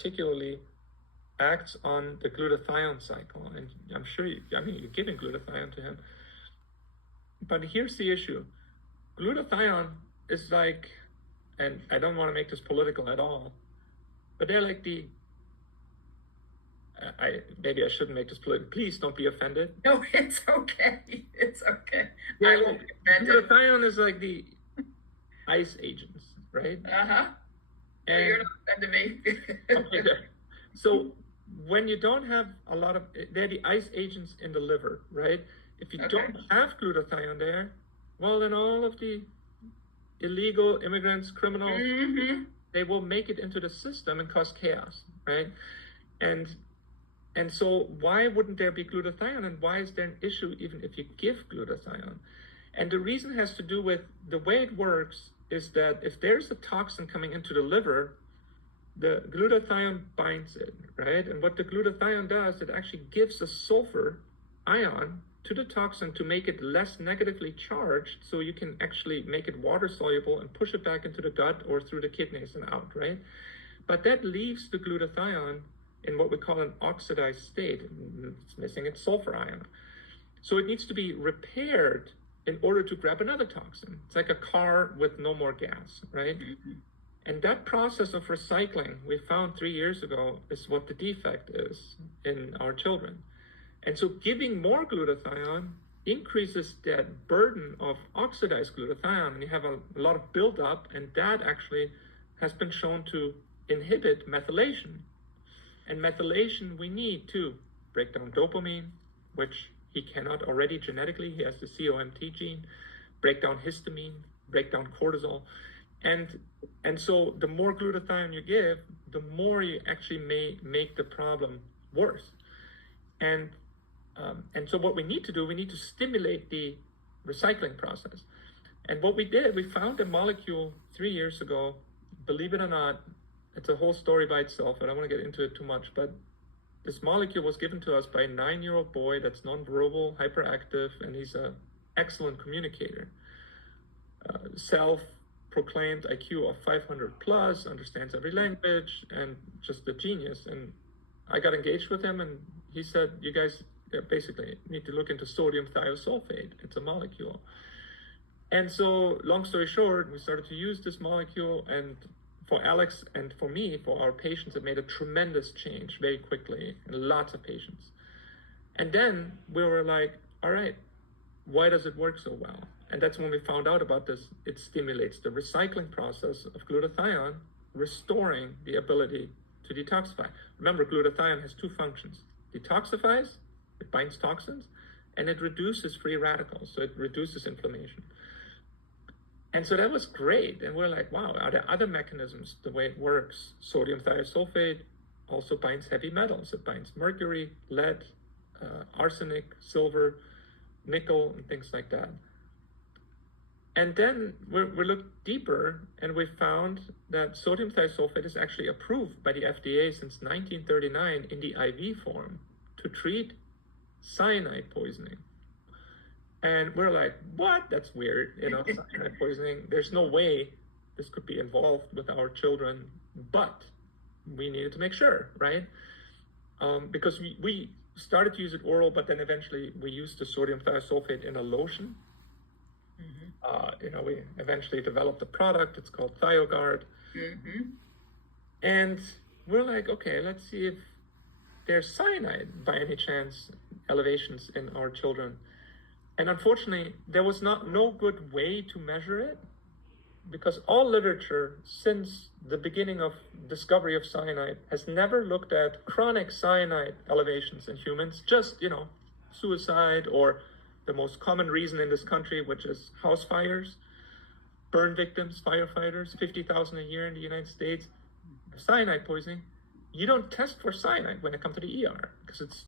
particularly acts on the glutathione cycle. And I'm sure you're giving glutathione to him. But here's the issue. Glutathione is like, and I don't want to make this political at all, but they're like maybe I shouldn't make this political. Please don't be offended. No, it's okay. It's okay. Glutathione is like the ICE agents, right? Uh-huh. And you're not offended me. Okay, there. So when you don't have a lot of, they're the ICE agents in the liver, right? If you don't have glutathione there, well, then all of the illegal immigrants, criminals, they will make it into the system and cause chaos, right? And so why wouldn't there be glutathione, and why is there an issue even if you give glutathione? And the reason has to do with the way it works is that if there's a toxin coming into the liver, the glutathione binds it, right? And what the glutathione does, it actually gives a sulfur ion to the toxin to make it less negatively charged, so you can actually make it water soluble and push it back into the gut or through the kidneys and out, right? But that leaves the glutathione in what we call an oxidized state. It's missing its sulfur ion. So it needs to be repaired in order to grab another toxin. It's like a car with no more gas, right? And that process of recycling we found 3 years ago is what the defect is in our children. And so giving more glutathione increases that burden of oxidized glutathione, and you have a lot of buildup, and that actually has been shown to inhibit methylation. And methylation we need to break down dopamine, which he cannot already genetically. He has the COMT gene. Break down histamine, break down cortisol. And so the more glutathione you give, the more you actually may make the problem worse. And so what we need to do, we need to stimulate the recycling process. And what we did, we found a molecule 3 years ago. Believe it or not, it's a whole story by itself. I don't want to get into it too much, but this molecule was given to us by a 9-year-old boy that's nonverbal, hyperactive, and he's an excellent communicator. Self-proclaimed IQ of 500 plus, understands every language, and just a genius. And I got engaged with him, and he said, you guys basically need to look into sodium thiosulfate. It's a molecule. And so, long story short, we started to use this molecule, and for Alex and for me, for our patients, it made a tremendous change very quickly in lots of patients. And then we were like, all right, why does it work so well? And that's when we found out about this. It stimulates the recycling process of glutathione, restoring the ability to detoxify. Remember, glutathione has two functions. Detoxifies, it binds toxins, and it reduces free radicals, so it reduces inflammation. And so that was great. And we're like, wow, are there other mechanisms the way it works? Sodium thiosulfate also binds heavy metals. It binds mercury, lead, arsenic, silver, nickel, and things like that. And then we looked deeper, and we found that sodium thiosulfate is actually approved by the FDA since 1939 in the IV form to treat cyanide poisoning. And we're like, what? That's weird, cyanide poisoning. There's no way this could be involved with our children, but we needed to make sure, right? Because we started to use it oral, but then eventually we used the sodium thiosulfate in a lotion. We eventually developed a product. It's called ThioGuard. And we're like, okay, let's see if there's cyanide by any chance, elevations in our children. And unfortunately, there was no good way to measure it, because all literature since the beginning of discovery of cyanide has never looked at chronic cyanide elevations in humans, just, suicide, or the most common reason in this country, which is house fires, burn victims, firefighters, 50,000 a year in the United States, cyanide poisoning. You don't test for cyanide when it comes to the ER, because it's